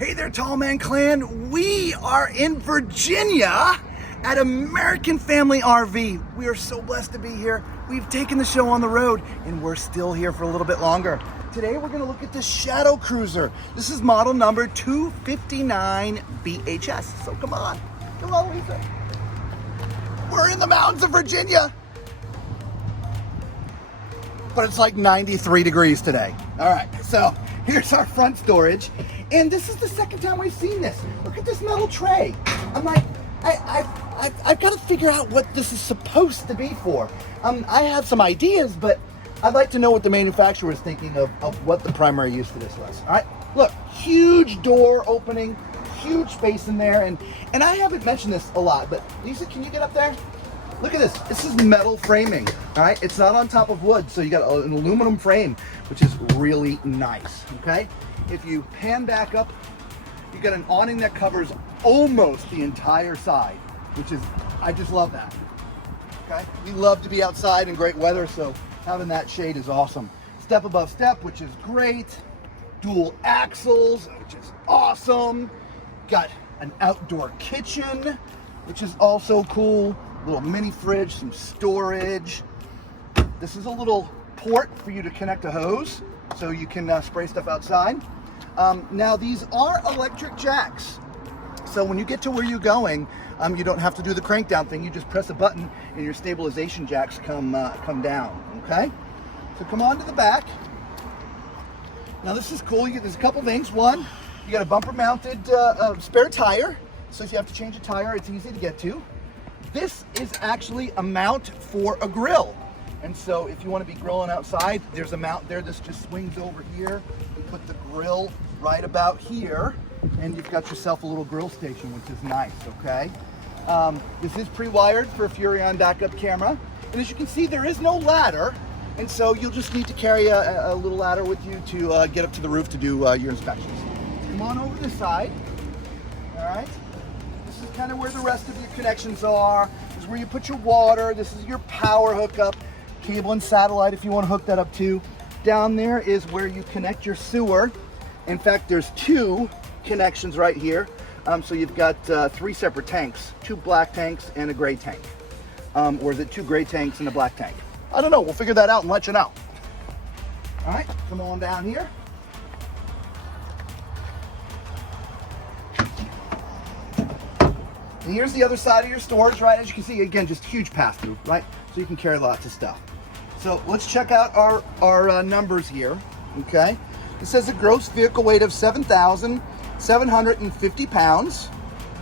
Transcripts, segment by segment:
Hey there, Tall Man Clan. We are in Virginia at American Family RV. We are so blessed to be here. We've taken the show on the road and we're still here for a little bit longer. Today we're going to look at the Shadow Cruiser. This is model number 259 BHS. So come on. Lisa. We're in the mountains of Virginia. But it's like 93 degrees today. All right, so here's our front storage. And this is the second time we've seen this. Look at this metal tray. I'm like, I've got to figure out what this is supposed to be for. I have some ideas, but I'd like to know what the manufacturer was thinking of what the primary use for this was. All right, look, huge door opening, huge space in there. And I haven't mentioned this a lot, but Lisa, can you get up there? Look at this. This is metal framing, all right? It's not on top of wood, so you got an aluminum frame, which is really nice, okay? If you pan back up, you got an awning that covers almost the entire side, which is, I just love that, okay? We love to be outside in great weather, so having that shade is awesome. Step above step, which is great. Dual axles, which is awesome. Got an outdoor kitchen, which is also cool. Little mini fridge, some storage. This is a little port for you to connect a hose so you can spray stuff outside. Now these are electric jacks. So when you get to where you're going, you don't have to do the crank down thing. You just press a button and your stabilization jacks come down, okay? So come on to the back. Now this is cool. There's a couple things. One, you got a bumper mounted spare tire. So if you have to change a tire, it's easy to get to. This is actually a mount for a grill. And so if you want to be grilling outside, there's a mount there. This just swings over here. You put the grill right about here, and you've got yourself a little grill station, which is nice, okay? This is pre-wired for a Furrion backup camera. And as you can see, there is no ladder. And so you'll just need to carry a little ladder with you to get up to the roof to do your inspections. Come on over this side, all right? This is kind of where the rest of your connections are. This is where you put your water. This is your power hookup, cable and satellite if you want to hook that up too. Down there is where you connect your sewer. In fact, there's two connections right here. So you've got three separate tanks, two black tanks and a gray tank. Or is it two gray tanks and a black tank? I don't know. We'll figure that out and let you know. All right, come on down here. And here's the other side of your storage, right? As you can see, again, just huge pass-through, right? So you can carry lots of stuff. So let's check out our numbers here, okay? It says a gross vehicle weight of 7,750 pounds,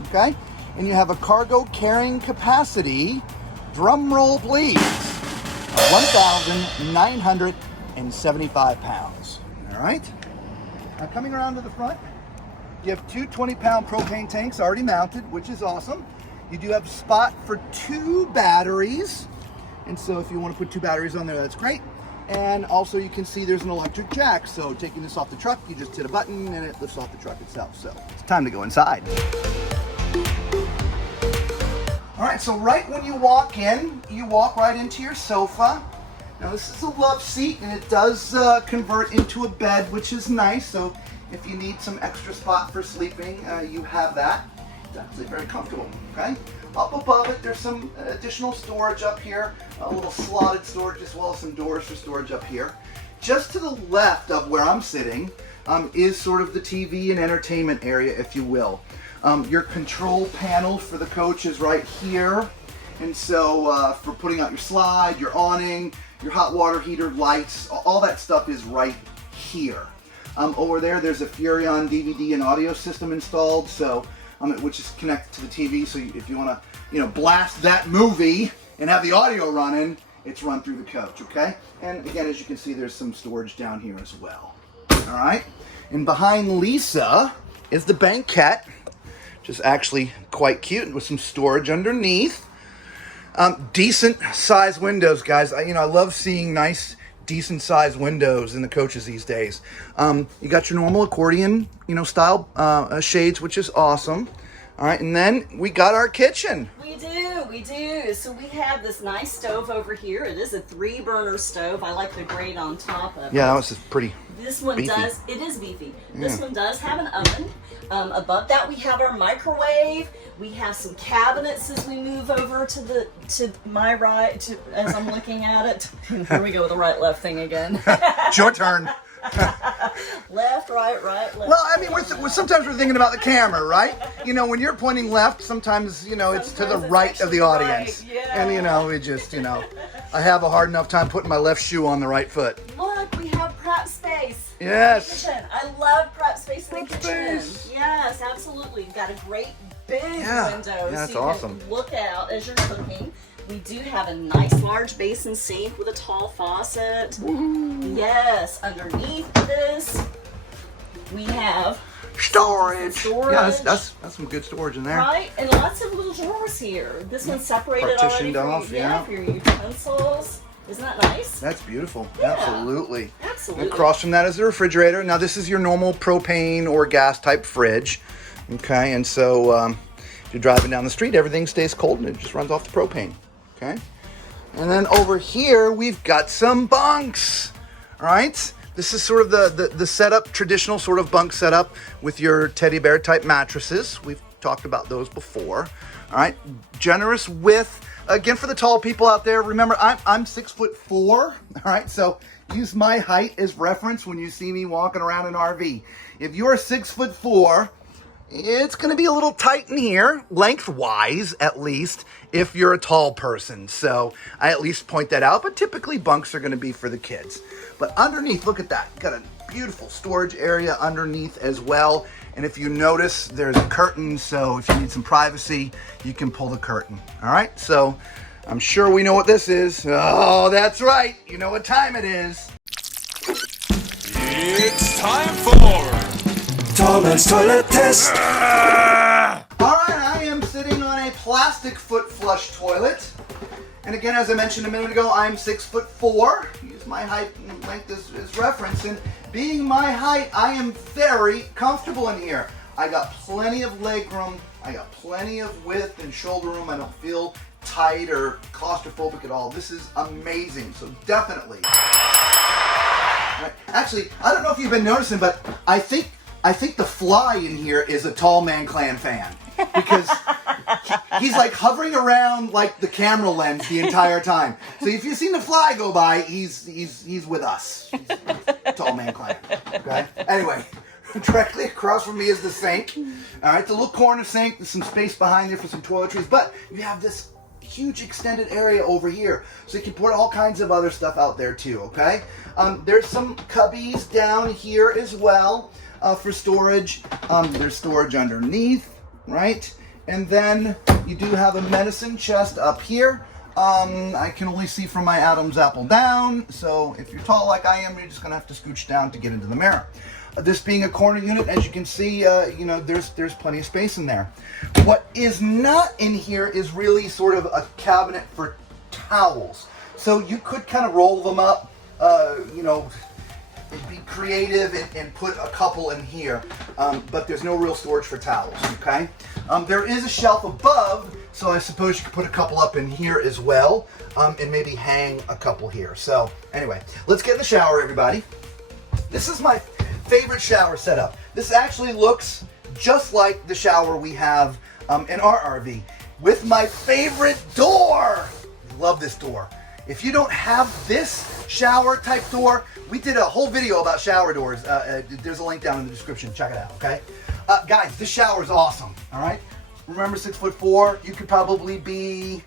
okay? And you have a cargo carrying capacity, drum roll please, of 1,975 pounds, all right? Now coming around to the front, you have two 20-pound propane tanks already mounted, which is awesome. You do have a spot for two batteries. And so if you want to put two batteries on there, that's great. And also you can see there's an electric jack. So taking this off the truck, you just hit a button and it lifts off the truck itself. So it's time to go inside. All right, so right when you walk in, you walk right into your sofa. Now this is a love seat and it does convert into a bed, which is nice. So if you need some extra spot for sleeping, you have that. It's actually very comfortable, okay? Up above it, there's some additional storage up here, a little slotted storage as well as some doors for storage up here. Just to the left of where I'm sitting is sort of the TV and entertainment area, if you will. Your control panel for the coach is right here. And so for putting out your slide, your awning, your hot water heater, lights, all that stuff is right here. Over there's a Furrion DVD and audio system installed, so which is connected to the TV. So if you want to, blast that movie and have the audio running, it's run through the coach, okay? And again, as you can see, there's some storage down here as well. All right. And behind Lisa is the Banquette, which is actually quite cute with some storage underneath. Decent size windows, guys. I love seeing nice, decent sized windows in the coaches these days. You got your normal accordion, style shades, which is awesome. All right, and then we got our kitchen. We do. So we have this nice stove over here. It is a 3-burner stove. I like the grate on top of it. Yeah, that was pretty This one beefy. it is beefy. Yeah. This one does have an oven. Above that we have our microwave. We have some cabinets as we move over to my right, as I'm looking at it. Here we go with the right left thing again. It's your turn. Left, right, left. Well, I mean, sometimes we're thinking about the camera, right? You know, when you're pointing left, sometimes, you know, it's to the right of the audience. Right, yeah. And, you know, we just, you know, I have a hard enough time putting my left shoe on the right foot. Look, we have prep space. Yes. In the kitchen. I love prep space in the Prep kitchen. space. Yes, absolutely. We've got a great big window Yeah, that's so you awesome. can look out as you're cooking. We do have a nice large basin sink with a tall faucet. Woo-hoo. Yes, underneath this we have Storage. storage. Yeah, that's some good storage in there. Right, and lots of little drawers here. This one's separated Partitioned already off, for, yeah. for your utensils. Isn't that nice? That's beautiful. Yeah. Absolutely. Absolutely. Across from that is the refrigerator. Now, this is your normal propane or gas type fridge. Okay, and so if you're driving down the street, everything stays cold and it just runs off the propane. Okay, and then over here we've got some bunks. All right, this is sort of the setup, traditional sort of bunk setup with your teddy bear type mattresses. We've talked about those before. All right, generous width. Again, for the tall people out there, remember I'm 6'4". All right, so use my height as reference when you see me walking around an RV. If you're 6'4", it's going to be a little tight in here, lengthwise at least, if you're a tall person. So I at least point that out, but typically bunks are going to be for the kids. But underneath, look at that. Got a beautiful storage area underneath as well. And if you notice, there's a curtain, so if you need some privacy, you can pull the curtain. All right, so I'm sure we know what this is. Oh, that's right. You know what time it is. It's time for Tall Man's Toilet Test. All right, I am sitting on a plastic foot flush toilet. And again, as I mentioned a minute ago, I'm 6'4". Use my height and length as reference. And being my height, I am very comfortable in here. I got plenty of leg room. I got plenty of width and shoulder room. I don't feel tight or claustrophobic at all. This is amazing. So definitely. Right. Actually, I don't know if you've been noticing, but I think the fly in here is a Tall Man Clan fan because he's like hovering around like the camera lens the entire time. So if you've seen the fly go by, he's with us. He's Tall Man Clan. Okay. Anyway, directly across from me is the sink. All right, the little corner sink. There's some space behind there for some toiletries, but you have this huge extended area over here, so you can put all kinds of other stuff out there too. Okay. There's some cubbies down here as well. For storage. There's storage underneath, right? And then you do have a medicine chest up here. I can only see from my Adam's apple down, so if you're tall like I am, you're just gonna have to scooch down to get into the mirror. This being a corner unit, as you can see, you know, there's plenty of space in there. What is not in here is really sort of a cabinet for towels. So you could kind of roll them up, you know, be creative and put a couple in here, but there's no real storage for towels, okay? There is a shelf above, so I suppose you could put a couple up in here as well, and maybe hang a couple here. So anyway, let's get in the shower, everybody. This is my favorite shower setup. This actually looks just like the shower we have in our RV, with my favorite door. Love this door. If you don't have this shower type door, we did a whole video about shower doors. There's a link down in the description. Check it out, okay? Guys, this shower is awesome, all right? Remember 6'4"? You could probably be,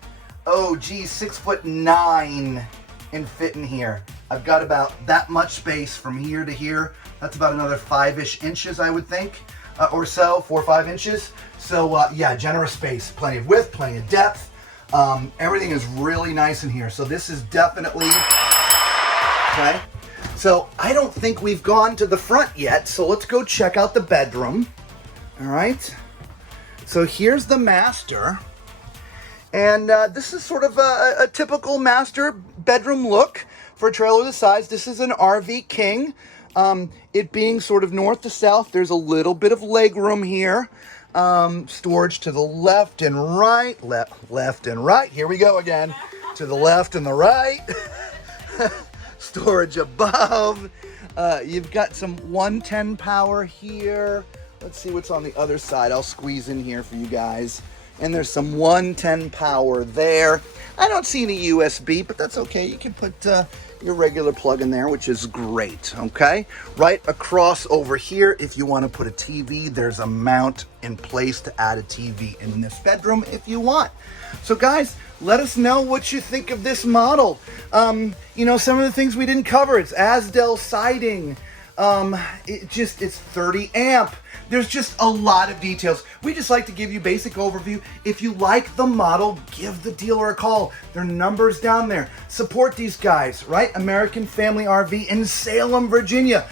6'9" and fit in here. I've got about that much space from here to here. That's about another 5-ish inches, I would think, or so, 4 or 5 inches. So yeah, generous space, plenty of width, plenty of depth. Everything is really nice in here. So this is definitely, okay. So I don't think we've gone to the front yet. So let's go check out the bedroom. All right. So here's the master. And this is sort of a typical master bedroom look for a trailer this size. This is an RV King. It being sort of north to south, there's a little bit of leg room here. Storage to the left and right, left and right. Here we go again. To the left and the right. Storage above. You've got some 110 power here. Let's see what's on the other side. I'll squeeze in here for you guys. And there's some 110 power there. I don't see any USB, but that's okay. You can put your regular plug in there, which is great, okay? Right across over here, if you want to put a TV, there's a mount in place to add a TV in this bedroom if you want. So guys, let us know what you think of this model. You know, some of the things we didn't cover. It's Asdel siding. It's 30 amp. There's just a lot of details. We just like to give you basic overview. If you like the model, give the dealer a call. Their number's down there. Support these guys, right? American Family RV in Salem, Virginia.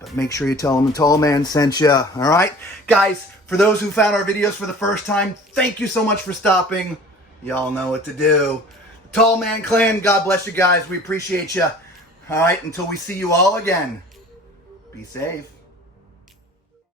But make sure you tell them the Tall Man sent you, all right? Guys, for those who found our videos for the first time, thank you so much for stopping. Y'all know what to do. The Tall Man Clan, God bless you guys. We appreciate you. All right, until we see you all again. Be safe.